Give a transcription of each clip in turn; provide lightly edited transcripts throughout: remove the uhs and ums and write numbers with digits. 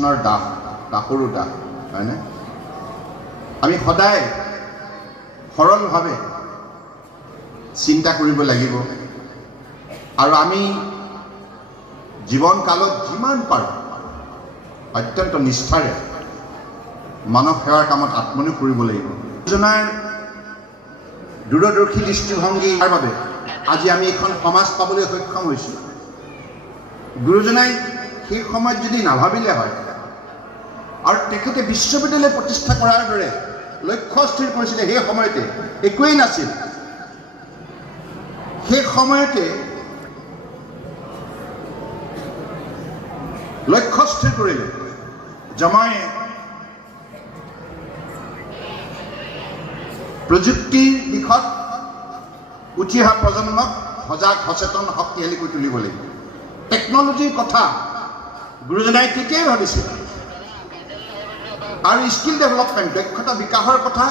কৃষ্ণৰ দাস, দাসৰো দাস, হয়নে? আমি সদায় সৰলভাৱে চিন্তা কৰিব লাগিব আৰু আমি জীৱন কালত যিমান পাৰোঁ অত্যন্ত নিষ্ঠাৰে মানৱ সেৱাৰ কামত আত্মনিয়োগ কৰিব লাগিব। গুৰুজনাৰ দূৰদৰ্শী দৃষ্টিভংগীৰ বাবে আজি আমি এখন সমাজ পাবলৈ সক্ষম হৈছোঁ। গুৰুজনাই সেই সময়ত যদি নাভাবিলে হয় আৰু তেখেতে বিশ্ববিদ্যালয় প্ৰতিষ্ঠা কৰাৰ দৰে লক্ষ্য স্থিৰ কৰিছিলে, সেই সময়তে একোৱেই নাছিল। সেই সময়তে লক্ষ্য স্থিৰ কৰিলে যে মই প্ৰযুক্তিৰ দিশত উঠি অহা প্ৰজন্মক সজাগ সচেতন শক্তিশালী কৰি তুলিব লাগিব। টেকনলজিৰ কথা গুৰুজনাই তেতিয়াই ভাবিছিল আৰু স্কিল ডেভেলপমেণ্ট দক্ষতা বিকাশৰ কথা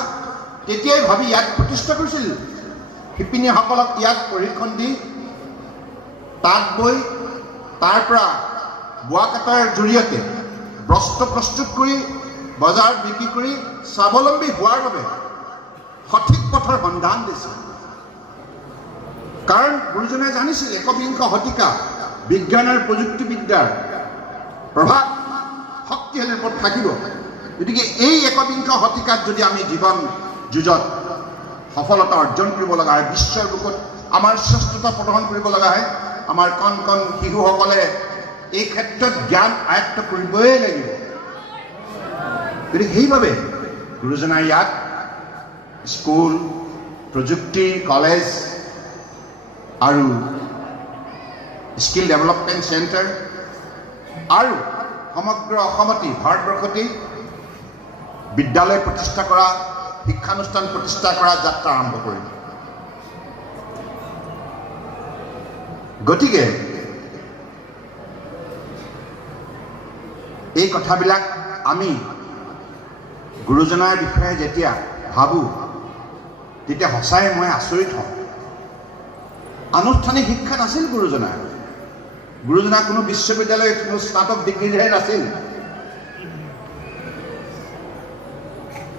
তেতিয়াই ভাবি ইয়াত প্ৰতিষ্ঠা কৰিছিল। শিপিনীসকলক ইয়াত প্ৰশিক্ষণ দি তাঁত বৈ তাৰ পৰা বোৱা কটাৰ জৰিয়তে বস্ত্ৰ প্ৰস্তুত কৰি বজাৰত বিক্ৰী কৰি স্বাৱলম্বী হোৱাৰ বাবে সঠিক পথৰ সন্ধান দিছিল। কাৰণ গুৰুজনাই জানিছিল একবিংশ শতিকা বিজ্ঞান আৰু প্ৰযুক্তিবিদ্যাৰ প্ৰভাৱ শক্তিশালীৰ ওপৰত থাকিব। গতিকে এই একবিংশ শতিকাত যদি আমি জীৱন যুঁজত সফলতা অৰ্জন কৰিব লগা হয়, বিশ্বৰ বুকুত আমাৰ শ্ৰেষ্ঠতা প্ৰদৰ্শন কৰিব লগা হয়, আমাৰ কণ কণ শিশুসকলে এই ক্ষেত্ৰত জ্ঞান আয়ত্ত কৰিবই লাগিব। গতিকে সেইবাবে গুৰুজনাই ইয়াত স্কুল, প্ৰযুক্তি কলেজ আৰু স্কিল ডেভেলপমেণ্ট চেণ্টাৰ আৰু সমগ্ৰ অসমতেই ভাৰতবৰ্ষতেই বিদ্যালয় প্ৰতিষ্ঠা কৰা, শিক্ষানুষ্ঠান প্ৰতিষ্ঠা কৰা যাত্ৰা আৰম্ভ কৰিল। গতিকে এই কথাবিলাক আমি গুৰুজনাৰ বিষয়ে যেতিয়া ভাবোঁ তেতিয়া সঁচাই মই আচৰিত হওঁ। আনুষ্ঠানিক শিক্ষা নাছিল গুৰুজনাৰ। গুৰুজনা কোনো বিশ্ববিদ্যালয়ত কোনো স্নাতক ডিগ্ৰীহে নাছিল।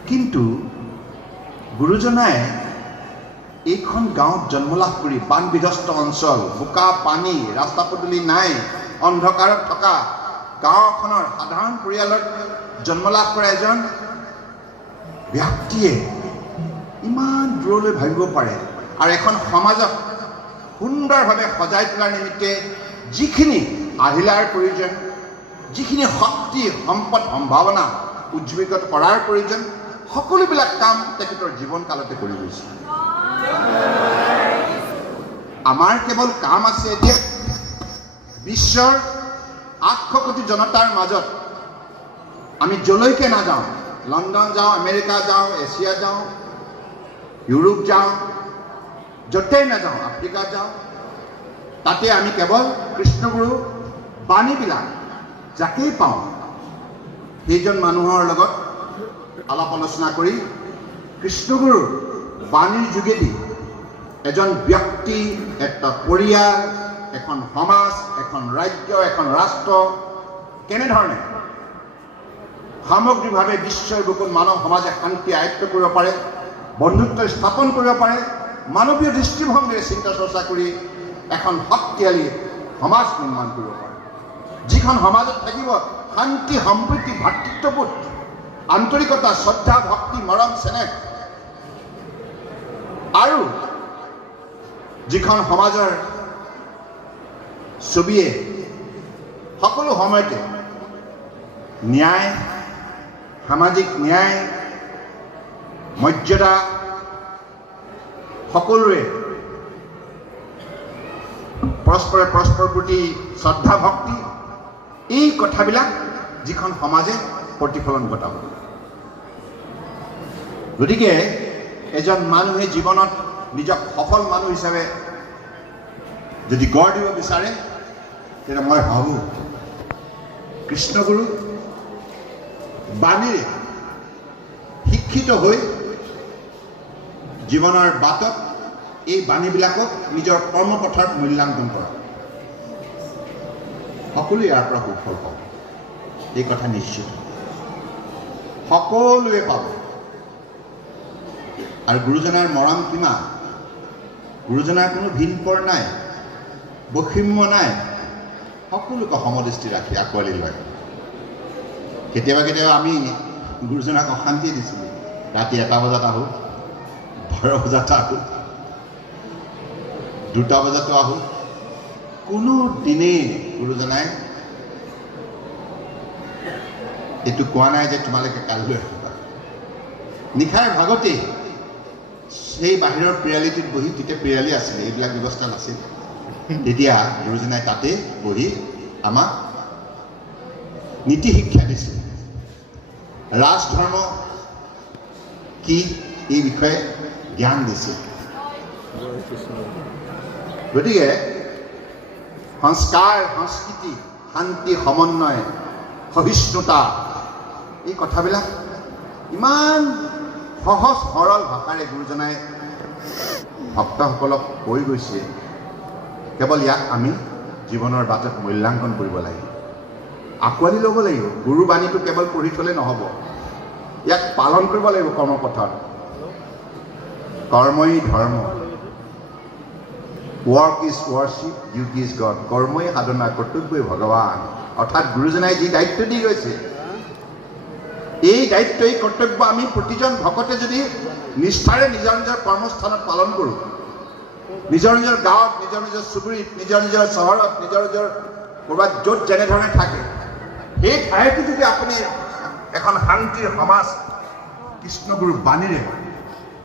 কিন্তু গুৰুজনাই এইখন গাঁৱত জন্ম লাভ কৰি বান বিধ্বস্ত অঞ্চল, বোকা পানী, ৰাস্তা পদূলি নাই, অন্ধকাৰত থকা গাঁওখনৰ সাধাৰণ পৰিয়ালত জন্ম লাভ কৰা এজন ব্যক্তিয়ে ইমান দূৰলৈ ভাবিব পাৰে আৰু এখন সমাজক সুন্দৰভাৱে সজাই তোলাৰ নিমিত্তে যিখিনি আহিলাৰ প্ৰয়োজন, যিখিনি শক্তি সম্পদ সম্ভাৱনা উজ্জীৱিত কৰাৰ প্ৰয়োজন, সকলোবিলাক কাম তেখেতৰ জীৱন কালতে কৰি গৈছে। আমাৰ কেৱল কাম আছে এতিয়া বিশ্বৰ 800 কোটি জনতাৰ মাজত আমি যলৈকে নাযাওঁ, লণ্ডন যাওঁ, আমেৰিকা যাওঁ, এছিয়া যাওঁ, ইউৰোপ যাওঁ, য'তেই নাযাওঁ, আফ্ৰিকা যাওঁ, তাতে আমি কেৱল কৃষ্ণগুৰু বাণীবিলাক যাকেই পাওঁ সেইজন মানুহৰ লগত আলাপ আলোচনা কৰি কৃষ্ণগুৰুৰ বাণীৰ যোগেদি এজন ব্যক্তি, এটা পৰিয়াল, এখন সমাজ, এখন ৰাজ্য, এখন ৰাষ্ট্ৰ কেনেধৰণে সামগ্ৰিকভাৱে বিশ্বৰ বুকুত মানৱ সমাজে শান্তি আয়ত্ত কৰিব পাৰে, বন্ধুত্ব স্থাপন কৰিব পাৰে, মানৱীয় দৃষ্টিভংগীৰে চিন্তা চৰ্চা কৰি এখন শক্তিশালী সমাজ নিৰ্মাণ কৰিব পাৰে, যিখন সমাজত থাকিব শান্তি, সম্প্ৰীতি, ভাতৃত্ববোধ, আন্তৰিকতা, শ্ৰদ্ধা, ভক্তি, মৰম, চেনেহ, আৰু যিখন সমাজৰ ছবিয়ে সকলো সময়তে ন্যায়, সামাজিক ন্যায়, মৰ্যাদা, সকলোৰে পৰস্পৰে পৰস্পৰৰ প্ৰতি শ্ৰদ্ধা ভক্তি, এই কথাবিলাক যিখন সমাজে প্ৰতিফলন ঘটাব। গতিকে এজন মানুহে জীৱনত নিজক সফল মানুহ হিচাপে যদি গঢ় দিব বিচাৰে তেতিয়া মই ভাবোঁ কৃষ্ণগুৰু বাণীৰে শিক্ষিত হৈ জীৱনৰ বাটত এই বাণীবিলাকক নিজৰ কৰ্মপথাৰত মূল্যাংকন কৰা, সকলোৱে ইয়াৰ পৰা সুফল পাব। এই কথা নিশ্চিত সকলোৱে পাব। আৰু গুৰুজনাৰ মৰম কিমান, গুৰুজনাৰ কোনো ভিনপৰ নাই, বৈষম্য নাই, সকলোকে সমদৃষ্টি ৰাখি আঁকোৱালি লয়। কেতিয়াবা কেতিয়াবা আমি গুৰুজনাক অশান্তি দিছিলোঁ, ৰাতি 1টা বজাত আহোঁ, 12 বজাত আহোঁ, 2টা বজাতো আহোঁ, কোনো দিনেই গুৰুজনাই এইটো কোৱা নাই যে তোমালোকে কালিলৈ আহিবা। নিশাৰ ভাগতেই সেই বাহিৰৰ পিৰালিটোত বহি, তেতিয়া পিৰালি আছিলে, এইবিলাক ব্যৱস্থা নাছিল, তেতিয়া গুৰুজনাই তাতে বহি আমাক নীতি শিক্ষা দিছিল, ৰাজধৰ্ম কি এই বিষয়ে জ্ঞান দিছিল। গতিকে সংস্কাৰ, সংস্কৃতি, শান্তি, সমন্বয়, সহিষ্ণুতা, এই কথাবিলাক ইমান সহজ সৰল ভাষাৰে গুৰুজনাই ভক্তসকলক কৈ গৈছে। কেৱল ইয়াক আমি জীৱনৰ বাটত মূল্যাংকন কৰিব লাগিব, আঁকোৱালি ল'ব লাগিব। গুৰুবাণীটো কেৱল পঢ়ি থ'লে নহ'ব, ইয়াক পালন কৰিব লাগিব কৰ্মপথত। কৰ্মই ধৰ্ম, work is worship, duty is god. কৰ্মই সাধনা, কৰ্তব্যই ভগৱান। অৰ্থাৎ গুৰুজনাই যি দায়িত্ব দি গৈছে, এই দায়িত্ব, এই কৰ্তব্য আমি প্ৰতিজন ভকতে যদি নিষ্ঠাৰে নিজৰ নিজৰ কৰ্মস্থানত পালন কৰোঁ, নিজৰ নিজৰ গাঁৱত, নিজৰ নিজৰ চুবুৰীত, নিজৰ নিজৰ চহৰত, নিজৰ নিজৰ ক'ৰবাত য'ত যেনেধৰণে থাকে, সেই ঠাইতো যদি আপুনি এখন শান্তিৰ সমাজ কৃষ্ণগুৰুৰ বাণীৰে